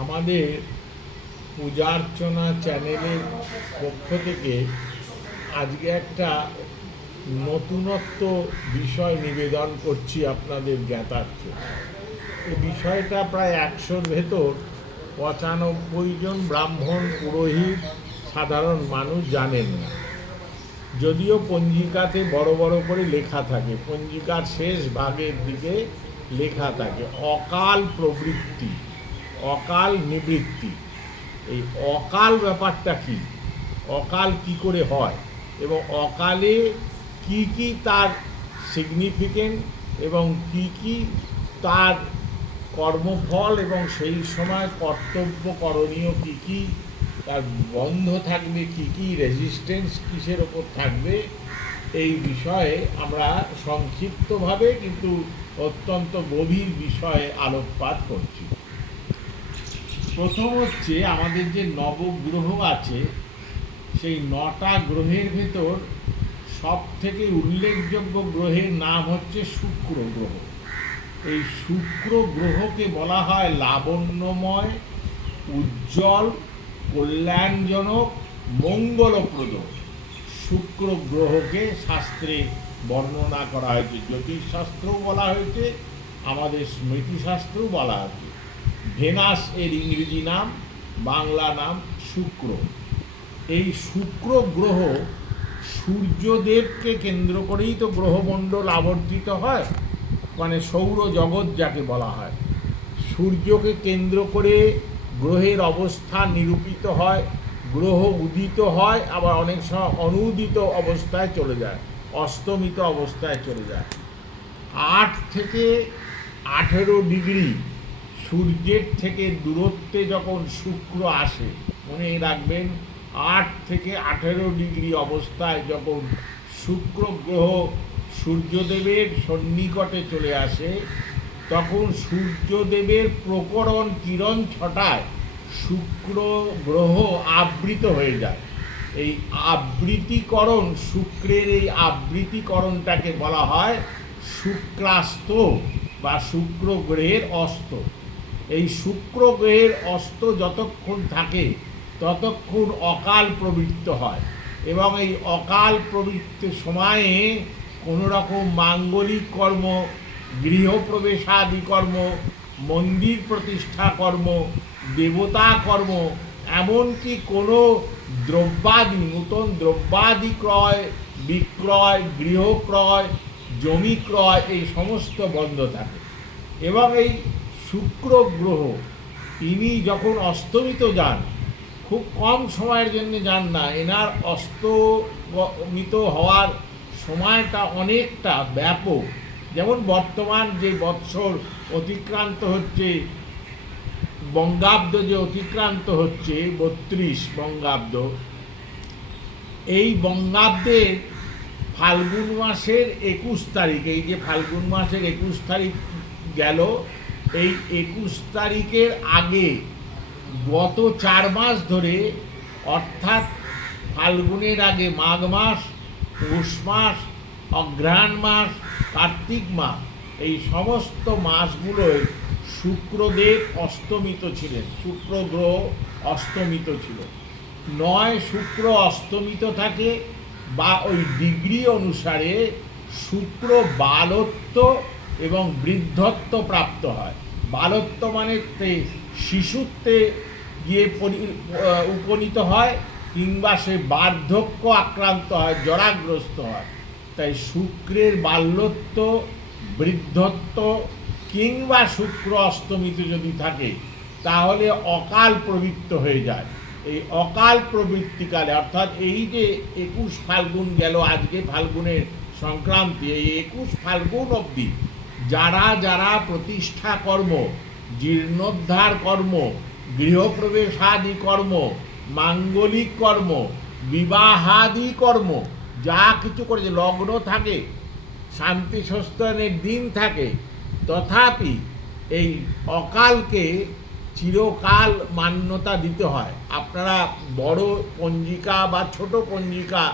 আমাদের পূজার্চনা চ্যানেলের পক্ষ থেকে আজকে একটা নতুনত্ব বিষয় নিবেদন করছি আপনাদের জ্ঞাতার্থে। এই বিষয়টা প্রায় 100-র ভেতর 95 জন ব্রাহ্মণ, পুরোহিত, সাধারণ মানুষ জানেন না। যদিও পঞ্জিকাতে বড় বড় করে লেখা থাকে, পঞ্জিকার শেষ ভাগের দিকে লেখা থাকে অকাল প্রবৃত্তি, অকাল নিবৃত্তি। এই অকাল ব্যাপারটা কি, অকাল কি করে হয় এবং অকালে কি কি তার সিগনিফিকেন্ট এবং কি কি তার কর্মফল এবং সেই সময় কর্তব্য করণীয় কি কি, তার বন্ধ থাকবে কি কি, রেজিস্ট্যান্স কিসের ওপর থাকবে, এই বিষয়ে আমরা সংক্ষিপ্তভাবে কিন্তু অত্যন্ত গভীর বিষয়ে আলোকপাত করছি। প্রথম হচ্ছে আমাদের যে নবগ্রহ আছে, সেই 9টা গ্রহের ভেতর সব থেকে উল্লেখযোগ্য গ্রহের নাম হচ্ছে শুক্র গ্রহ। এই শুক্র গ্রহকে বলা হয় লাবণ্যময়, উজ্জ্বল, কল্যাণজনক, মঙ্গলপ্রদ। শুক্র গ্রহকে শাস্ত্রে বর্ণনা করা হয়েছে, জ্যোতিষশাস্ত্রও বলা হয়েছে, আমাদের স্মৃতিশাস্ত্রও বলা হয়েছে। ভেনাস এর ইংরেজি নাম, বাংলা নাম শুক্র। এই শুক্র গ্রহ সূর্যদেবকে কেন্দ্র করেই তো গ্রহমণ্ডল আবর্তিত হয়, মানে সৌরজগৎ যাকে বলা হয়। সূর্যকে কেন্দ্র করে গ্রহের অবস্থান নিরূপিত হয়, গ্রহ উদিত হয়, আবার অনেক সময় অনুদিত অবস্থায় চলে যায়, অস্তমিত অবস্থায় চলে যায়। 8 থেকে 18 ডিগ্রি সূর্যের থেকে দূরত্বে যখন শুক্র আসে, মনে রাখবেন 8 থেকে 18 ডিগ্রি অবস্থায় যখন শুক্র গ্রহ সূর্যদেবের সন্নিকটে চলে আসে, তখন সূর্যদেবের প্রকরণ কিরণ ছটায় শুক্র গ্রহ আবৃত হয়ে যায়। এই আবৃতিকরণ, শুক্রের এই আবৃতিকরণটাকে বলা হয় শুক্রাস্ত বা শুক্র গ্রহের অস্ত। এই শুক্র গ্রহের অস্ত যতক্ষণ থাকে ততক্ষণ অকাল প্রবৃত্ত হয়, এবং এই অকাল প্রবৃত্তির সময়ে কোনো রকম মাঙ্গলিক কর্ম, গৃহপ্রবেশাদি কর্ম, মন্দির প্রতিষ্ঠা কর্ম, দেবতা কর্ম, এমনকি কোনো দ্রব্যাদি, নূতন দ্রব্যাদি ক্রয় বিক্রয়, গৃহ ক্রয়, জমি ক্রয়, এই সমস্ত বন্ধ থাকে। এবং এই শুক্র গ্রহ ইনি যখন অস্তমিত যান, খুব কম সময়ের জন্য যান না, এনার অস্তমিত হওয়ার সময়টা অনেকটা ব্যাপক। যেমন বর্তমান যে বৎসর অতিক্রান্ত হচ্ছে, বঙ্গাব্দ যে অতিক্রান্ত হচ্ছে 32 বঙ্গাব্দ, এই বঙ্গাব্দে ফাল্গুন মাসের 21 তারিখ, এই যে ফাল্গুন মাসের 21 তারিখ গেল, এই 21 তারিখের আগে গত 4 মাস ধরে, অর্থাৎ ফাল্গুনের আগে মাঘ মাস, পৌষ মাস, অঘ্রাণ মাস, কার্তিক মাস, এই সমস্ত মাসগুলোয় শুক্রদেব অস্তমিত ছিলেন, শুক্র গ্রহ অস্তমিত ছিল। 9 শুক্র অস্তমিত থাকে, বা ওই ডিগ্রি অনুসারে শুক্র বালত্ব এবং বৃদ্ধত্ব প্রাপ্ত হয়। বালত্ব মানে শিশুত্বে গিয়ে উপনীত হয়, কিংবা সে বার্ধক্য আক্রান্ত হয়, জরাগ্রস্ত হয়। তাই শুক্রের বাল্যত্ব, বৃদ্ধত্ব কিংবা শুক্র অস্তমিত যদি থাকে, তাহলে অকাল প্রবৃত্ত হয়ে যায়। এই অকাল প্রবৃত্তিকালে, অর্থাৎ এই যে 21 ফাল্গুন গেল, আজকে ফাল্গুনের সংক্রান্তি, এই 21 ফাল্গুন অবধি যারা যারা প্রতিষ্ঠা কর্ম, জীর্ণোদ্ধার কর্ম, গৃহপ্রবেশাদি কর্ম, মাঙ্গলিক কর্ম, বিবাহাদি কর্ম যা কিছু করেছে, লগ্ন থাকে, শান্তি সস্তানের দিন থাকে, তথাপি এই অকালকে চিরকাল মান্যতা দিতে হয়। আপনারা বড় পঞ্জিকা বা ছোট পঞ্জিকা,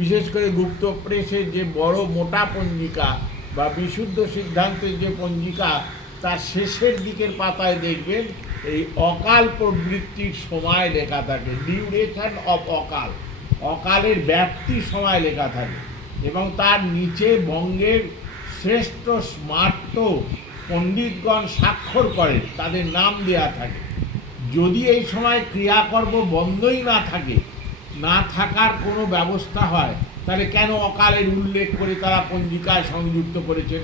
বিশেষ করে গুপ্ত প্রেসের যে বড় মোটা পঞ্জিকা বা বিশুদ্ধ সিদ্ধান্তের যে পঞ্জিকা, তার শেষের দিকের পাতায় দেখবেন এই অকাল প্রবৃত্তির সময় লেখা থাকে, ডিউরেশন অফ অকাল, অকালের ব্যাপ্তি সময় লেখা থাকে, এবং তার নিচে বঙ্গের শ্রেষ্ঠ স্মার্ত পণ্ডিতগণ স্বাক্ষর করেন, তাদের নাম দেয়া থাকে। যদি এই সময় ক্রিয়াকর্ম বন্ধই না থাকে, না থাকার কোনো ব্যবস্থা হয়, তাহলে কেন অকালের উল্লেখ করে তারা পঞ্জিকায় সংযুক্ত করেছেন?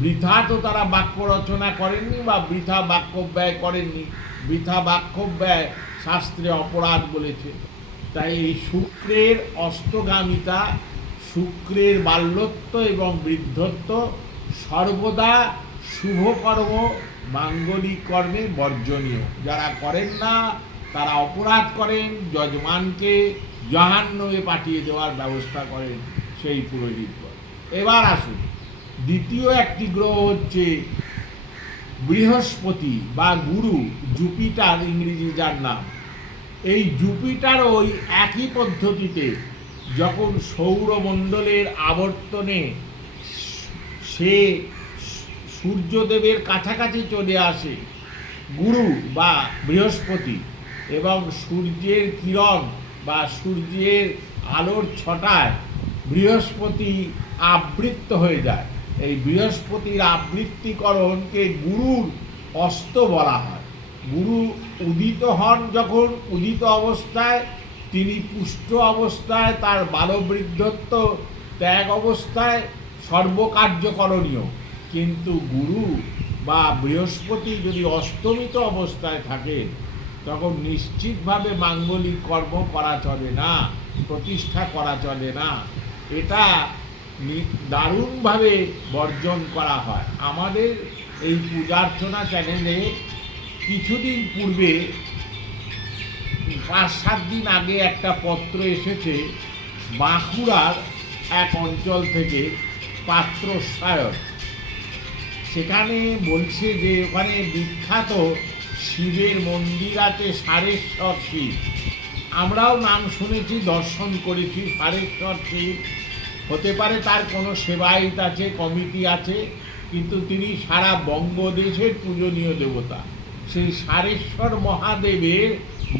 বৃথা তো তারা বাক্য রচনা করেননি বা বৃথা বাক্য ব্যয় করেননি। বৃথা বাক্য ব্যয় শাস্ত্রে অপরাধ বলেছে। তাই এই শুক্রের অস্তগামিতা, শুক্রের বাল্যত্ব এবং বৃদ্ধত্ব সর্বদা শুভকর্ম মাঙ্গলিক কর্মে বর্জনীয়। যারা করেন না তারা অপরাধ করেন, যজমানকে জাহান্নামে পাঠিয়ে দেওয়ার ব্যবস্থা করেন সেই পুরোহিতগণ। এবার আসুন, দ্বিতীয় একটি গ্রহ হচ্ছে বৃহস্পতি বা গুরু, জুপিটার ইংরেজি যার নাম। এই জুপিটার ওই একই পদ্ধতিতে যখন সৌরমণ্ডলের আবর্তনে সে সূর্যদেবের কাছাকাছি চলে আসে, গুরু বা বৃহস্পতি, এবং সূর্যের কিরণ বা সূর্যের আলোর ছটায় বৃহস্পতি আবৃত্ত হয়ে যায়। এই বৃহস্পতির আবৃত্তিকরণকে গুরুর অস্ত বলা হয়। গুরু উদিত হন যখন, উদিত অবস্থায় তিনি পুষ্ট অবস্থায় তার বালবৃদ্ধত্ব ত্যাগ অবস্থায় সর্বকার্যকরণীয়, কিন্তু গুরু বা বৃহস্পতি যদি অস্তমিত অবস্থায় থাকেন তখন নিশ্চিতভাবে মাঙ্গলিক কর্ম করা চলে না, প্রতিষ্ঠা করা চলে না। এটা দারুণভাবে বর্জন করা হয়। আমাদের এই পূজার্চনা চ্যানেলে কিছুদিন পূর্বে 5-7 দিন আগে একটা পত্র এসেছে বাঁকুড়ার এক অঞ্চল থেকে, পাত্রসায়র। সেখানে বলছে যে ওখানে বিখ্যাত শিবের মন্দির আছে, সারেশ্বর শিব। আমরাও নাম শুনেছি, দর্শন করেছি। সারেশ্বর শিব হতে পারে তার কোনো সেবায়িত আছে, কমিটি আছে, কিন্তু তিনি সারা বঙ্গদেশের পূজনীয় দেবতা। সেই সারেশ্বর মহাদেবের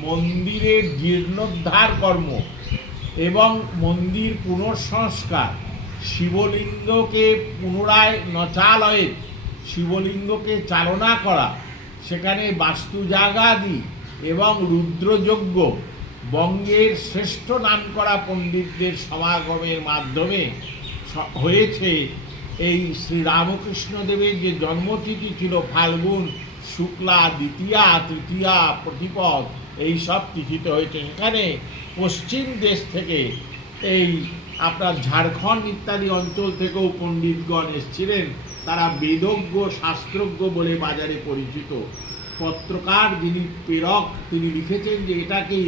মন্দিরের জীর্ণোদ্ধার কর্ম এবং মন্দির পুনঃসংস্কার, শিবলিঙ্গকে পুনরায় নচালয়ে শিবলিঙ্গকে চালনা করা, সেখানে বাস্তুজাগাদি এবং রুদ্রযজ্ঞ, বঙ্গের শ্রেষ্ঠ নামকরা পণ্ডিতদের সমাগমের মাধ্যমে হয়েছে। এই শ্রীরামকৃষ্ণদেবের যে জন্মতিথি ছিল ফাল্গুন শুক্লা দ্বিতীয়া, তৃতীয়া, প্রতিপদ, এই সব তিথিতে হয়েছে। সেখানে পশ্চিম দেশ থেকে, এই আপনার ঝাড়খণ্ড ইত্যাদি অঞ্চল থেকেও পণ্ডিতগণ এসেছিলেন। তারা বেদজ্ঞ, শাস্ত্রজ্ঞ বলে বাজারে পরিচিত। পত্রকার যিনি প্রেরক, তিনি লিখেছেন যে এটা কি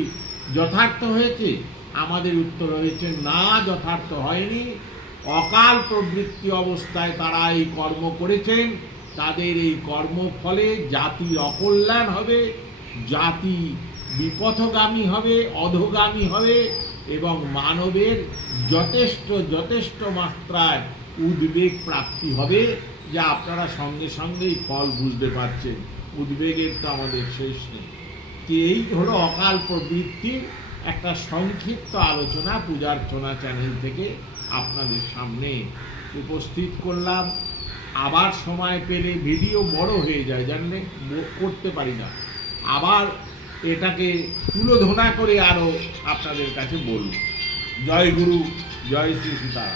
যথার্থ হয়েছে? আমাদের উত্তর হয়েছে না, যথার্থ হয়নি। অকাল প্রবৃত্তি অবস্থায় তারা এই কর্ম করেছেন। তাদের এই কর্মফলে জাতির অকল্যাণ হবে, জাতি বিপথগামী হবে, অধোগামী হবে, এবং মানবের যথেষ্ট মাত্রায় উদ্বেগ প্রাপ্তি হবে, যা আপনারা সঙ্গে সঙ্গেই ফল বুঝতে পারছেন। উদ্বেগের তো আমাদের শেষ নেই। এই হলো অকাল প্রবৃত্তির একটা সংক্ষিপ্ত আলোচনা পূজার্চনা চ্যানেল থেকে আপনাদের সামনে উপস্থিত করলাম। আবার সময় পেলে, ভিডিও বড় হয়ে যায় জানলে, করতে পারি না, আবার এটাকে তুলোধনা করে আরও আপনাদের কাছে বলব। জয় গুরু, জয় শ্রী সীতারাম।